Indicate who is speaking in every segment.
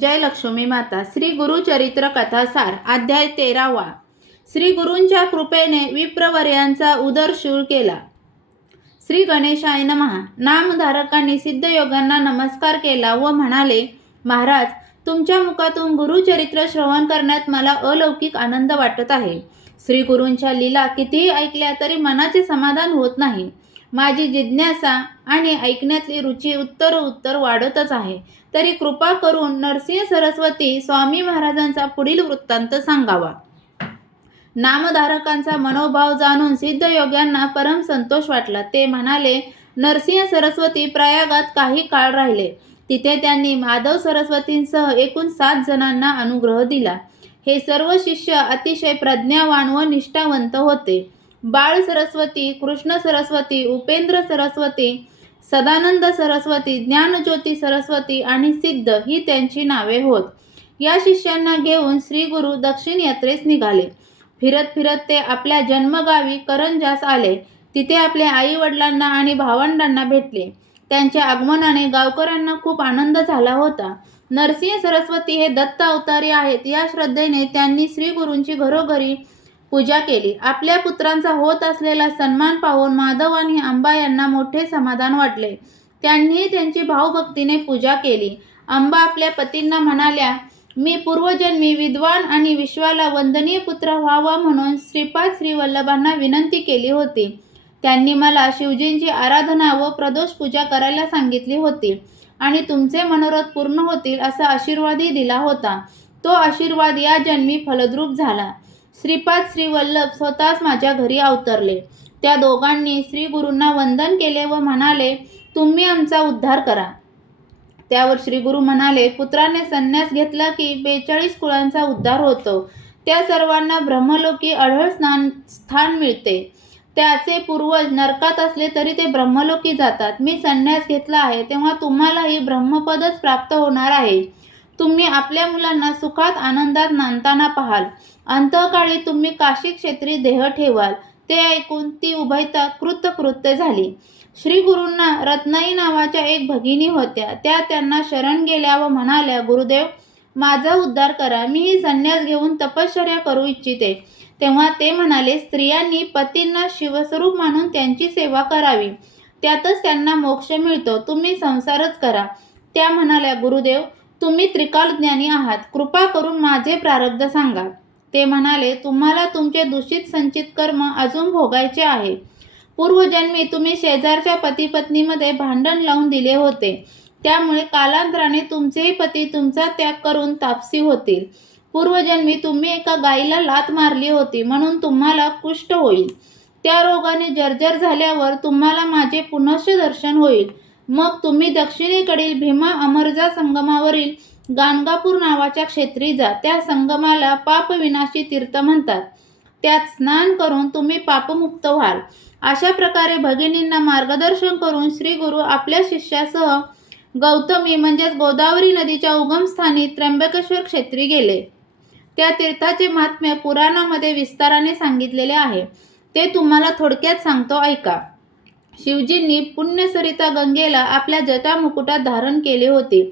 Speaker 1: जय लक्ष्मी माता. श्री गुरुचरित्र कथासार अध्याय तेरावा. श्री गुरूंच्या कृपेने विप्रवर्यांचा उदरशूर केला. श्री गणेशाय नमहा नामधारकांनी सिद्धयोगांना नमस्कार केला व म्हणाले महाराज तुमच्या मुखातून गुरुचरित्र श्रवण करण्यात मला अलौकिक आनंद वाटत आहे. श्री गुरूंच्या लीला कितीही ऐकल्या तरी मनाचे समाधान होत नाही. माझी जिज्ञासा आणि ऐकण्यातली रुची उत्तर उत्तर वाढतच आहे. तरी कृपा करून नरसिंह सरस्वती स्वामी महाराजांचा पुढील वृत्तांत सांगावा. नामधारकांचा मनोभाव जाणून सिद्धयोग्यांना परम संतोष वाटला. ते म्हणाले नरसिंह सरस्वती प्रयागात काही काळ राहिले. तिथे त्यांनी माधव सरस्वतींसह एकूण सात जणांना अनुग्रह दिला. हे सर्व शिष्य अतिशय प्रज्ञावान व निष्ठावंत होते. बाळ सरस्वती कृष्ण सरस्वती उपेंद्र सरस्वती सदानंद सरस्वती ज्ञानज्योती सरस्वती आणि सिद्ध ही त्यांची नावे होत. या शिष्यांना घेऊन श्री गुरु दक्षिण यात्रेस निघाले. फिरत फिरत ते आपल्या जन्मगावी करंजास आले. तिथे आपल्या आई वडिलांना आणि भावंडांना भेटले. त्यांच्या आगमनाने गावकऱ्यांना खूप आनंद झाला होता. नरसिंह सरस्वती हे दत्त अवतारी आहेत या श्रद्धेने त्यांनी श्री गुरूंची घरोघरी पूजा केली. आपल्या पुत्रांचा होत असलेला सन्मान पाहून माधव आणि अंबा यांना मोठे समाधान वाटले. त्यांनी त्यांची भावभक्तीने पूजा केली. अंबा आपल्या पतींना म्हणाल्या मी पूर्वजन्मी विद्वान आणि विश्वाला वंदनीय पुत्र व्हावा म्हणून श्रीपाद श्रीवल्लभांना विनंती केली होती. त्यांनी मला शिवजींची आराधना व प्रदोष पूजा करायला सांगितली होती आणि तुमचे मनोरथ पूर्ण होतील असा आशीर्वादही दिला होता. तो आशीर्वाद या जन्मी फलद्रूप झाला. श्रीपाद श्रीवल्लभ स्वतःच माझ्या घरी अवतरले. त्या दोघांनी श्री गुरूंना वंदन केले व म्हणाले तुम्ही आमचा उद्धार करा. त्यावर श्रीगुरु म्हणाले पुत्राने संन्यास घेतला की बेचाळीस कुळांचा उद्धार होतो. त्या सर्वांना ब्रह्मलोकी अढळ स्नान स्थान मिळते. त्याचे पूर्वज नरकात असले तरी ते ब्रह्मलोकी जातात. मी संन्यास घेतला आहे तेव्हा तुम्हालाही ब्रह्मपदच प्राप्त होणार आहे. तुम्ही आपल्या मुलांना सुखात आनंदात नांदताना पाहाल. अंतकाळी तुम्ही काशी क्षेत्री देह ठेवाल. ते ऐकून ती उभयता कृतकृत्य झाली. श्री गुरूंना रत्नाई नावाच्या एक भगिनी होत्या. त्या त्यांना शरण गेल्या व म्हणाल्या गुरुदेव माझा उद्धार करा. मी ही संन्यास घेऊन तपश्चर्या करू इच्छिते. तेव्हा ते म्हणाले स्त्रियांनी पतींना शिवस्वरूप मानून त्यांची सेवा करावी. त्यातच त्यांना मोक्ष मिळतो. तुम्ही संसारच करा. त्या म्हणाल्या गुरुदेव तुम्ही त्रिकालज्ञानी आहात. कृपा करून माझे प्रारब्ध सांगा. ते म्हणाले तुम्हाला तुमचे दूषित संचित कर्म अजून भोगायचे आहे. पूर्वजन्मी तुम्ही शेजारच्या पतीपत्नीमध्ये भांडण लावून दिले होते. त्यामुळे कालांतराने तुमचेही पती तुमचा त्याग करून तापसी होतील. पूर्वजन्मी तुम्ही एका गायीला लात मारली होती म्हणून तुम्हाला कुष्ठ होईल. त्या रोगाने जर्जर झाल्यावर तुम्हाला माझे पुनश्च दर्शन होईल. मग तुम्ही दक्षिणेकडील भीमा अमरजा संगमावरील गाणगापूर नावाच्या क्षेत्री जा. त्या संगमाला पापविनाशी तीर्थ म्हणतात. त्यात स्नान करून तुम्ही पापमुक्त व्हाल. अशा प्रकारे भगिनींना मार्गदर्शन करून श्री गुरु आपल्या शिष्यासह गौतमी म्हणजेच गोदावरी नदीच्या उगमस्थानी त्र्यंबकेश्वर क्षेत्री गेले. त्या तीर्थाचे महात्म्य पुराणामध्ये विस्ताराने सांगितलेले आहे. ते तुम्हाला थोडक्यात सांगतो ऐका. शिवजींनी पुण्यसरिता गंगेला आपल्या जटा मुकुटात धारण केले होते.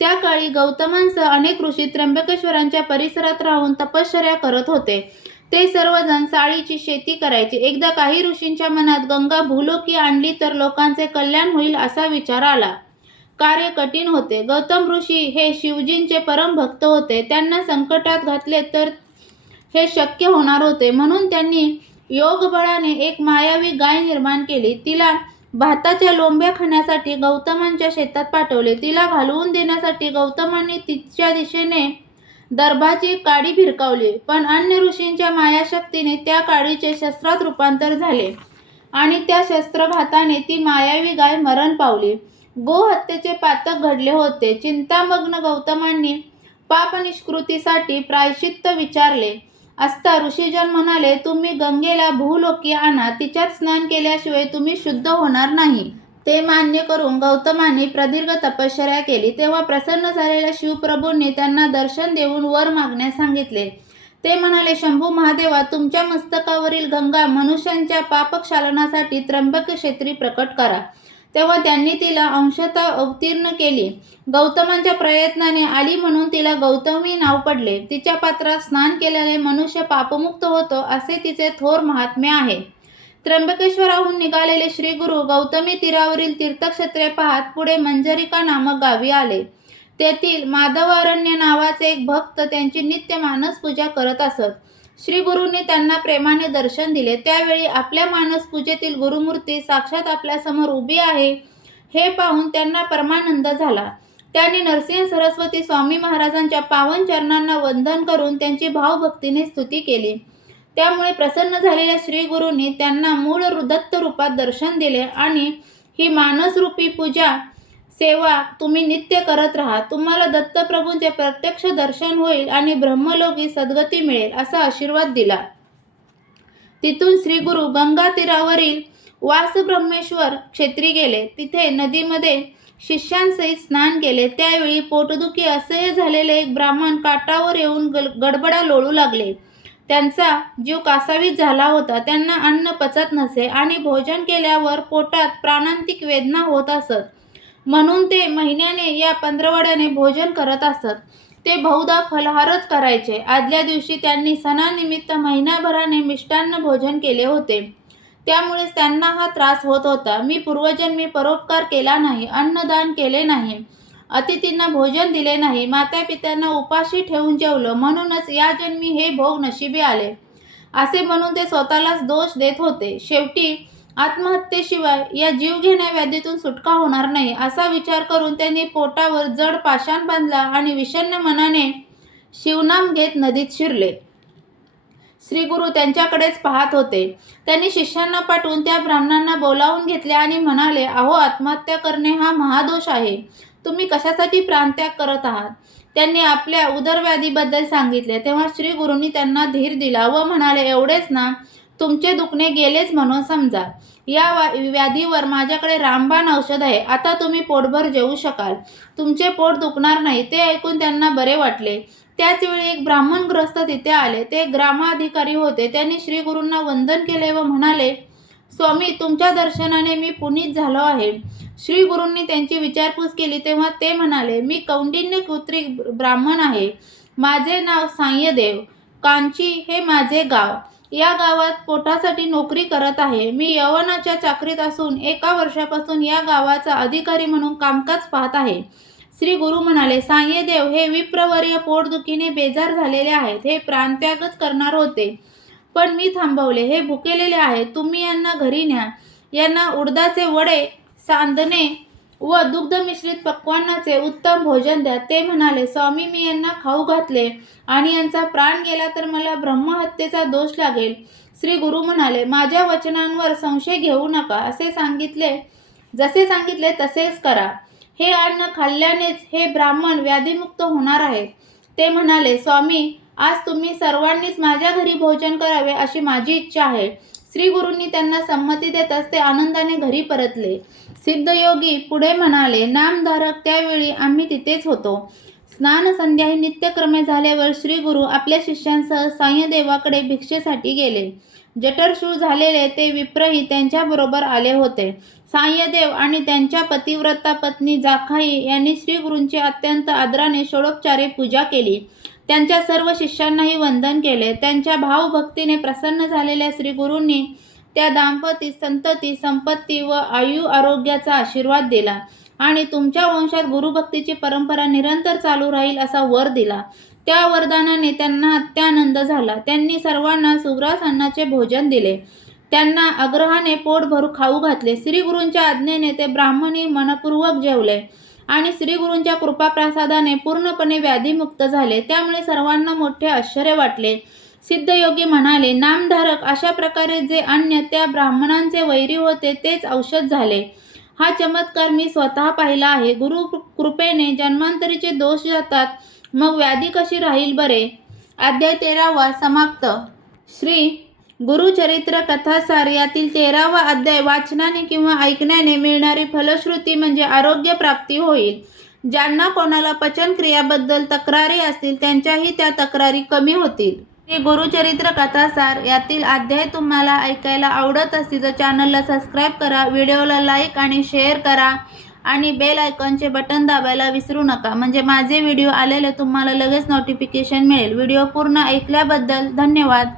Speaker 1: त्या काळी गौतमांसह अनेक ऋषी त्र्यंबकेश्वरांच्या परिसरात राहून तपश्चर्या करत होते. ते सर्वजण साळीची शेती करायचे. एकदा काही ऋषींच्या मनात गंगा भूलोकी आणली तर लोकांचे कल्याण होईल असा विचार आला. कार्य कठीण होते. गौतम ऋषी हे शिवजींचे परम भक्त होते. त्यांना संकटात घातले तर हे शक्य होणार होते. म्हणून त्यांनी योगबळाने एक मायावी गाय निर्माण केली. तिला भाताच्या लोंब्या खाण्यासाठी गौतमांच्या शेतात पाठवले. तिला घालवून देण्यासाठी गौतमांनी तिच्या दिशेने दर्भाची काडी भिरकावली. पण अन्य ऋषींच्या मायाशक्तीने त्या काडीचे शस्त्रात रूपांतर झाले आणि त्या शस्त्रघाताने ती मायावी गाय मरण पावली. गोहत्येचे पातक घडले होते. चिंतामग्न गौतमांनी पापनिष्कृतीसाठी प्रायश्चित्त विचारले. असता ऋषीजन म्हणाले तुम्ही गंगेला भूलोकी आणा तिच्यात स्नान केल्याशिवाय तुम्ही शुद्ध होणार नाही. ते मान्य करून गौतमांनी प्रदीर्घ तपश्चर्या केली. तेव्हा प्रसन्न झालेल्या शिवप्रभूंनी त्यांना दर्शन देऊन वर मागण्यास सांगितले. ते म्हणाले शंभू महादेवा तुमच्या मस्तकावरील गंगा मनुष्यांच्या पापक्षालनासाठी त्र्यंबक क्षेत्री प्रकट करा. तेव्हा त्यांनी तिला अंशतः अवतीर्ण केली. गौतमांच्या प्रयत्नाने आली म्हणून तिला गौतमी नाव पडले. तिच्या पात्रात स्नान केल्याने मनुष्य पापमुक्त होतो असे तिचे थोर महात्म्य आहे. त्र्यंबकेश्वराहून निघालेले श्री गुरु गौतमी तीरावरील तीर्थक्षेत्रे पाहत पुढे मंजरिका नामक गावी आले. तेथील माधवारण्य नावाचे एक भक्त त्यांची नित्य मानस पूजा करत असत. श्री गुरूंनी त्यांना प्रेमाने दर्शन दिले. त्यावेळी आपल्या मानस पूजेतील गुरुमूर्ती साक्षात आपल्यासमोर उभी आहे हे पाहून त्यांना परमानंद झाला. त्यांनी नरसिंह सरस्वती स्वामी महाराजांच्या पावन चरणांना वंदन करून त्यांची भावभक्तीने स्तुती केली. त्यामुळे प्रसन्न झालेल्या श्री गुरूंनी त्यांना मूळ रुदत्त रूपात दर्शन दिले आणि ही मानसरूपी पूजा सेवा तुम्ही नित्य करत राहा. तुम्हाला दत्तप्रभूंचे प्रत्यक्ष दर्शन होईल आणि ब्रह्मलोकी सद्गती मिळेल असा आशीर्वाद दिला. तिथून श्री गुरु गंगा तीरावरील वासब्रह्मेश्वर क्षेत्री गेले. तिथे नदीमध्ये शिष्यांसहित स्नान केले. त्यावेळी पोटदुखी असह्य झालेले एक ब्राह्मण काठावर येऊन गडबडा लोळू लागले. त्यांचा जीव कासावीस झाला होता. त्यांना अन्न पचत नसे आणि भोजन केल्यावर पोटात प्राणांतिक वेदना होत असत. म्हणून ते महिन्याने या पंधरवड्याने भोजन करत असत. ते बहुधा फलहारच करायचे. आदल्या दिवशी त्यांनी सणानिमित्त महिनाभराने मिष्टान्न भोजन केले होते. त्यामुळेच त्यांना हा त्रास होत होता. मी पूर्वजन्मी परोपकार केला नाही अन्नदान केले नाही. अतिथींना भोजन दिले नाही. माता पित्यांना उपाशी ठेवून जेवलं. म्हणूनच या जन्मी हे भोग नशिबी आले. असे म्हणून ते स्वतःलाच दोष देत होते. शेवटी आत्महत्येशिवाय या जीवघेण्या व्याधीतून सुटका होणार नाही असा विचार करून त्यांनी पोटावर जड पाषाण बांधला आणि विषण्ण मनाने शिवनाम घेत नदीत शिरले. श्री गुरु त्यांच्याकडेच पाहत होते. त्यांनी शिष्यांना पाठवून त्या ब्राह्मणांना बोलावून घेतले आणि म्हणाले अहो आत्महत्या करणे हा महादोष आहे. तुम्ही कशासाठी प्राणत्याग करत आहात? त्यांनी आपल्या उदरव्याधीबद्दल सांगितले. तेव्हा श्री गुरुंनी त्यांना धीर दिला व म्हणाले एवढेच ना तुमचे दुखणे गेलेच म्हणून समजा. या वा व्याधीवर माझ्याकडे रामबाण औषध आहे. आता तुम्ही पोटभर जेवू शकाल. तुमचे पोट दुखणार नाही ते ऐकून त्यांना बरे वाटले. त्याचवेळी एक ब्राह्मणग्रस्त तिथे आले. ते ग्रामाधिकारी होते. त्यांनी श्रीगुरूंना वंदन केले व म्हणाले स्वामी तुमच्या दर्शनाने मी पुनीत झालो आहे. श्री गुरूंनी त्यांची विचारपूस केली तेव्हा ते म्हणाले मी कौंडिन्य कृत्री ब्राह्मण आहे. माझे नाव सांयदेव. कांची हे माझे गाव. या गावात पोटासाठी नोकरी करत आहे. मी यवनाच्या चाकरीत असून एका वर्षापासून या गावाचा अधिकारी म्हणून कामकाज पाहत आहे. श्री गुरु म्हणाले सांगेदेव हे विप्रवर्य पोटदुखीने बेजार झालेले आहेत. हे प्राणत्यागच करणार होते. पण मी थांबवले. हे भुकेलेले आहेत. तुम्ही यांना घरी न्या. यांना उडदाचे वडे सांदणे व दुग्ध मिश्रित पक्वांनाचे उत्तम भोजन द्या. ते म्हणाले स्वामी मी यांना खाऊ घातले आणि यांचा प्राण गेला तर मला ब्रह्महत्येचा दोष लागेल. श्री गुरु म्हणाले माझ्या वचनांवर संशय घेऊ नका. असे सांगितले जसे सांगितले तसेच करा. हे अन्न खाल्ल्यानेच हे ब्राह्मण व्याधीमुक्त होणार आहेत ते म्हणाले स्वामी आज तुम्ही सर्वांनीच माझ्या घरी भोजन करावे अशी माझी इच्छा आहे. श्री गुरूंनी त्यांना संमती देताच ते आनंदाने घरी परतले. सिद्धयोगी पुढे म्हणाले नामधारक त्यावेळी आम्ही तिथेच होतो. स्नान संध्या ही नित्यक्रमे झाल्यावर श्री गुरु आपल्या शिष्यांसह सायदेवाकडे भिक्षेसाठी गेले. जटरशू झालेले ते विप्रही त्यांच्याबरोबर आले होते. सायदेव आणि त्यांच्या पतिव्रता पत्नी जाखाई यांनी श्री गुरूंची अत्यंत आदराने षोडोपचारे पूजा केली. त्यांच्या सर्व शिष्यांनाही वंदन केले. त्यांच्या भावभक्तीने प्रसन्न झालेल्या श्री गुरूंनी त्या दाम्पती संतती संपत्ती व आयु आरोग्याचा आशीर्वाद दिला. आणि तुमच्या वंशात गुरुभक्तीची परंपरा निरंतर चालू राहील असा वर दिला. त्या वरदानाने त्यांना अत्यानंद झाला. त्यांनी सर्वांना सुग्रास अन्नाचे भोजन दिले. त्यांना आग्रहाने पोट भरू खाऊ घातले. श्रीगुरूंच्या आज्ञेने ते ब्राह्मणी मनपूर्वक जेवले. आणि श्रीगुरूंच्या कृपाप्रसादाने पूर्णपणे व्याधीमुक्त झाले. त्यामुळे सर्वांना मोठे आश्चर्य वाटले. सिद्धयोगी म्हणाले नामधारक अशा प्रकारे जे अन्य त्या ब्राह्मणांचे वैरी होते तेच औषध झाले. हा चमत्कार मी स्वतः पाहिला आहे. गुरु कृपेने जन्मांतरीचे दोष जातात मग व्याधी कशी राहील बरे? अध्याय तेरावा समाप्त. श्री गुरुचरित्र कथासार यातील तेरावा अध्याय वाचनाने किंवा ऐकण्याने मिळणारी फलश्रुती म्हणजे आरोग्य प्राप्ती होईल. ज्यांना कोणाला पचनक्रियाबद्दल तक्रारी असतील त्यांच्याही त्या तक्रारी कमी होतील. श्री गुरुचरित्र कथासार यातील अध्याय तुम्हाला ऐकायला आवडत असतील तर चॅनलला सबस्क्राईब करा व्हिडिओला लाईक आणि शेअर करा आणि बेल आयकॉनचे बटन दाबायला विसरू नका. म्हणजे माझे व्हिडिओ आलेले तुम्हाला लगेच नोटिफिकेशन मिळेल. व्हिडिओ पूर्ण ऐकल्याबद्दल धन्यवाद.